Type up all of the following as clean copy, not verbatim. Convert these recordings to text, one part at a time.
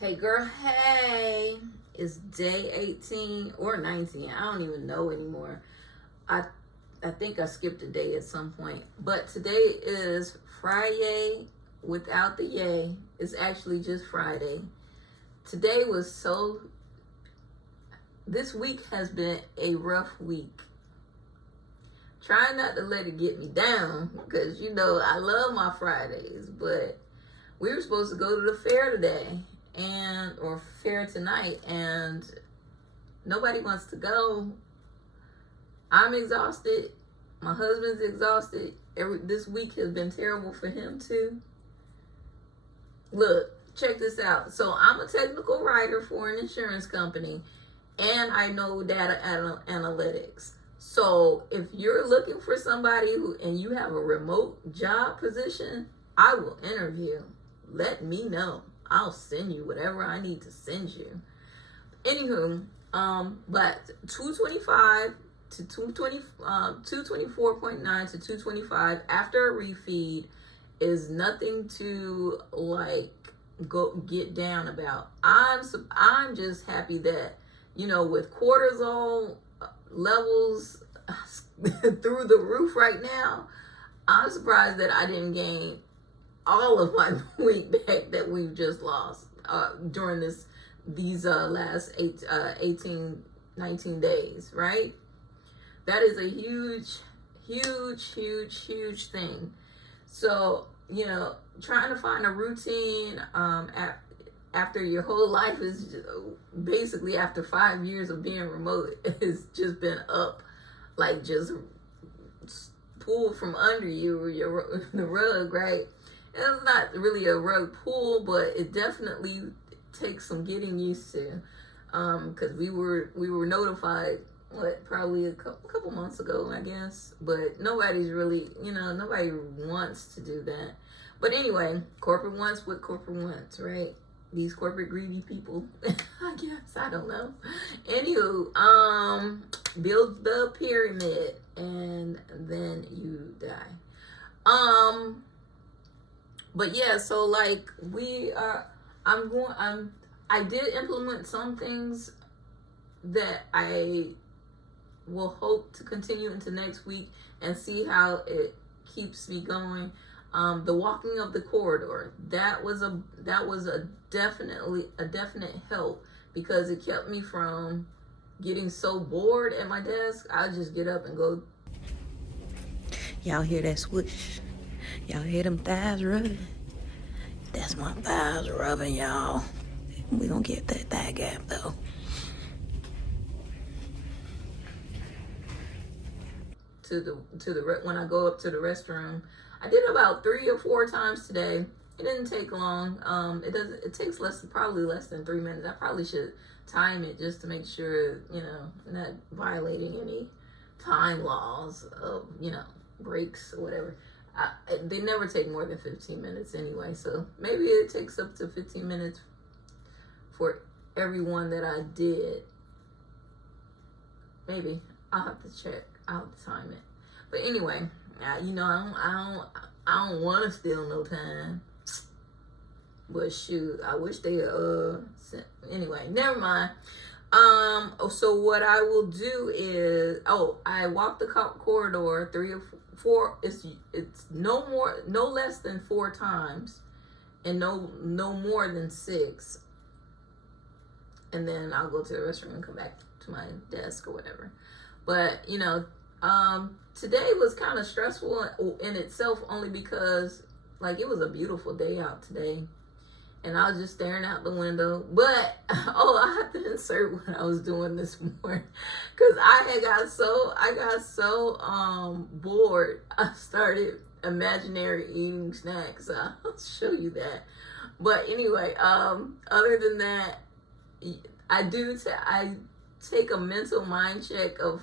Hey girl, hey. It's day 18 or 19. I don't even know anymore. I I think I skipped a day at some point. But today is Friday without the yay. It's actually just Friday. Today was so This week has been a rough week. Trying not to let it get me down because I love my Fridays, but we were supposed to go to the fair today or fair tonight, and nobody wants to go. I'm exhausted. My husband's exhausted. This week has been terrible for him too. Look, check this out. So I'm a technical writer for an insurance company, and I know data analytics. So if you're looking for somebody and you have a remote job position, I will interview. Let me know. I'll send you whatever I need to send you. Anywho, but 225 to 224.9 to 225 after a refeed is nothing to go get down about. I'm just happy that with cortisol levels through the roof right now, I'm surprised that I didn't gain all of my weight back that we've just lost during these last 19 days, right? That is a huge thing. So, trying to find a routine after your whole life is basically after 5 years of being remote, it's just been up, just pulled from under you, the rug, right? It's not really a rug pull, but it definitely takes some getting used to. Because we were notified probably a couple months ago, I guess. But nobody's really, nobody wants to do that. But anyway, corporate wants what corporate wants, right? These corporate greedy people, I guess, I don't know. Anywho, build the pyramid and then you die. But yeah, so I did implement some things that I will hope to continue into next week and see how it keeps me going. The walking of the corridor, that was a definite help because it kept me from getting so bored at my desk. I just get up and go. Y'all hear that swoosh? Y'all hear them thighs rubbing? That's my thighs rubbing, y'all. We gonna get that thigh gap though. When I go up to the restroom, I did about 3 or 4 times today. It didn't take long. It takes probably less than 3 minutes. I probably should time it just to make sure, not violating any time laws of, breaks or whatever. They never take more than 15 minutes anyway, so maybe it takes up to 15 minutes for every one that I did. Maybe I'll have to check. I'll have to time it. But anyway, I don't want to steal no time. But shoot, I wish they anyway, never mind. So what I will do is, I walk the corridor 3 or 4. It's no less than 4 times, and no more than 6. And then I'll go to the restroom and come back to my desk or whatever. But today was kind of stressful in itself, only because it was a beautiful day out today. And I was just staring out the window. But, I have to insert what I was doing this morning. Because I got so bored. I started imaginary eating snacks. I'll show you that. But anyway, other than that, I take a mental mind check of,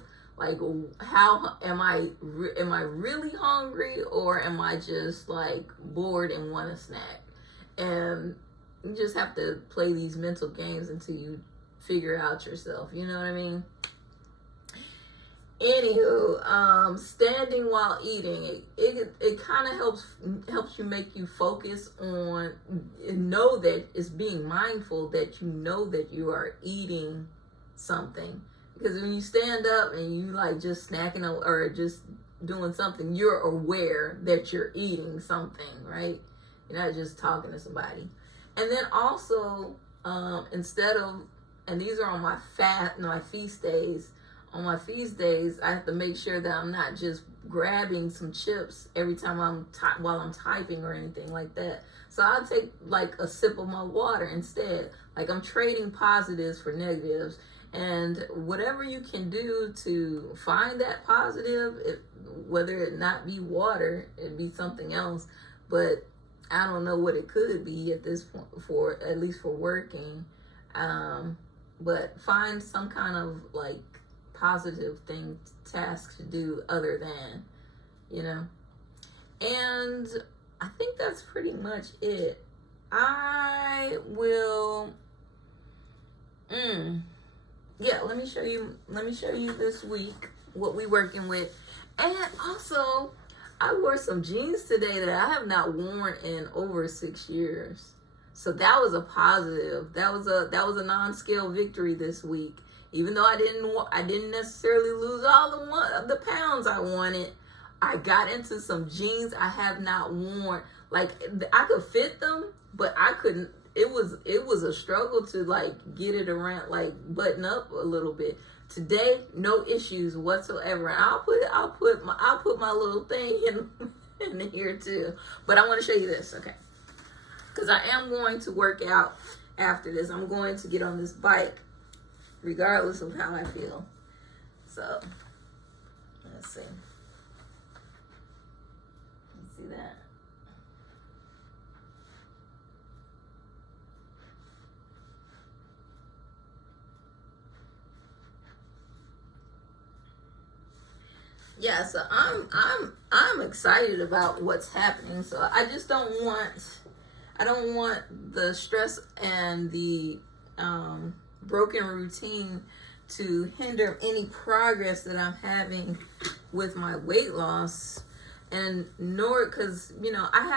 how am I really hungry, or am I just bored and want a snack? And you just have to play these mental games until you figure out yourself. You know what I mean? Anywho, standing while eating, it kind of helps you, make you focus on, know that it's being mindful that you know that you are eating something. Because when you stand up and you like just snacking or just doing something, you're aware that you're eating something, right? You're not just talking to somebody. And then also, instead of, and these are on my feast days. On my feast days, I have to make sure that I'm not just grabbing some chips every time while I'm typing or anything like that. So I'll take like a sip of my water instead. Like I'm trading positives for negatives. And whatever you can do to find that positive, whether it not be water, it be something else. But I don't know what it could be at this point, at least for working. But find some kind of like positive task to do other than, and I think that's pretty much it. I will let me show you this week what we working with. And also I wore some jeans today that I have not worn in over 6 years. So that was a positive. That was a non-scale victory this week. Even though I didn't necessarily lose all the pounds I wanted, I got into some jeans I have not worn. Like I could fit them, but I couldn't. It was a struggle to like get it around, like button up a little bit. Today, no issues whatsoever. And I'll put my little thing in here too. But I want to show you this, okay? Because I am going to work out after this. I'm going to get on this bike, regardless of how I feel. So, let's see. Let's see that. Yeah, so I'm excited about what's happening. So I just don't want the stress and the broken routine to hinder any progress that I'm having with my weight loss. And nor, because I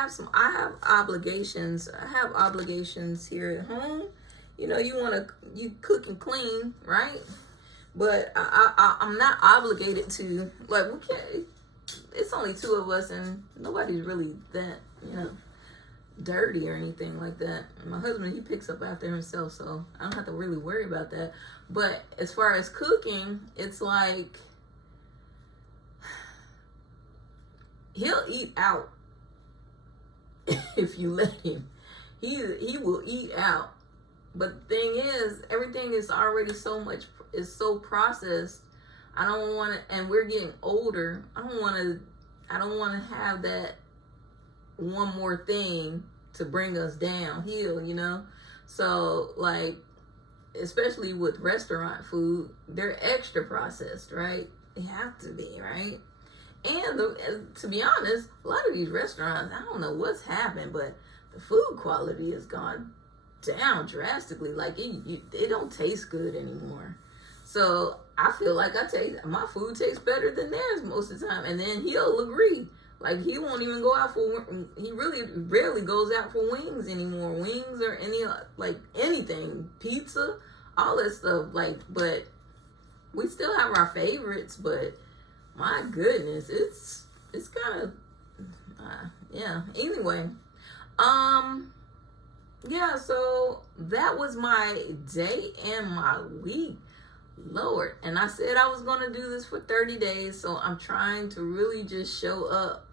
have obligations. I have obligations here at home. You cook and clean, right? But I'm not obligated to, like, we can't. It's only two of us, and nobody's really that dirty or anything like that. My husband, he picks up after himself, so I don't have to really worry about that. But as far as cooking, it's like he'll eat out if you let him. He will eat out. But the thing is, everything is already so processed. I don't want to, and we're getting older. I don't want to have that one more thing to bring us downhill, So, like, especially with restaurant food, they're extra processed, right? They have to be, right? And to be honest, a lot of these restaurants, I don't know what's happened, but the food quality has gone down drastically. Like, it don't taste good anymore. So I feel like my food tastes better than theirs most of the time. And then he'll agree. Like, he won't even go out he really rarely goes out for wings anymore. Wings or anything. Pizza, all that stuff. Like, but we still have our favorites, but my goodness, it's kind of, yeah. Anyway, yeah, so that was my day and my week. Lord. And I said I was going to do this for 30 days, so I'm trying to really just show up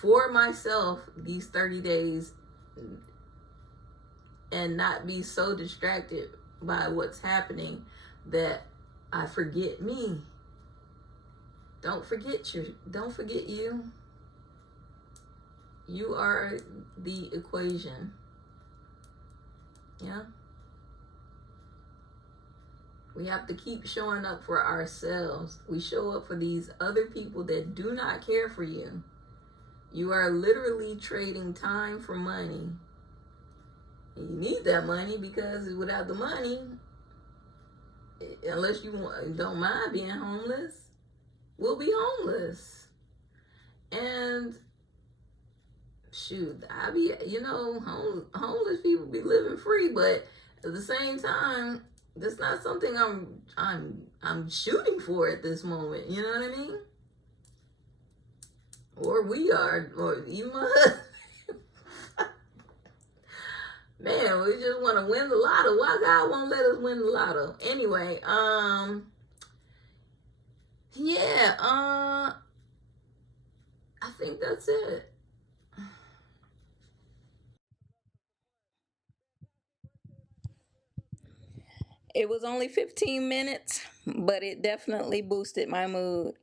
for myself these 30 days and not be so distracted by what's happening that I forget me. Don't forget you. You are the equation. Yeah. We have to keep showing up for ourselves. We show up for these other people that do not care for you. You are literally trading time for money. And you need that money because without the money, unless you don't mind being homeless, will be homeless. And shoot, I be, homeless people be living free, but at the same time, that's not something I'm shooting for at this moment. You know what I mean? Or we are, or you must. Man, we just want to win the lotto. Why God won't let us win the lotto? Anyway, yeah, I think that's it. It was only 15 minutes, but it definitely boosted my mood.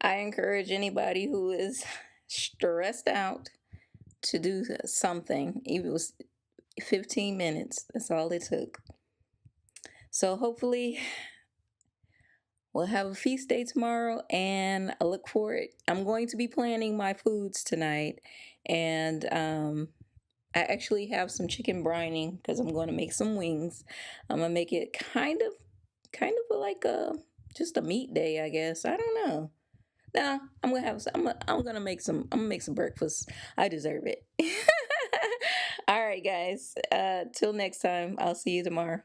I encourage anybody who is stressed out to do something. Even it was 15 minutes. That's all it took. So hopefully we'll have a feast day tomorrow and I look forward. I'm going to be planning my foods tonight and I actually have some chicken brining because I'm going to make some wings. I'm going to make it kind of like a just a meat day, I guess. I don't know. No, I'm gonna have. I'm gonna make some. I'm gonna make some breakfast. I deserve it. All right, guys. Till next time. I'll see you tomorrow.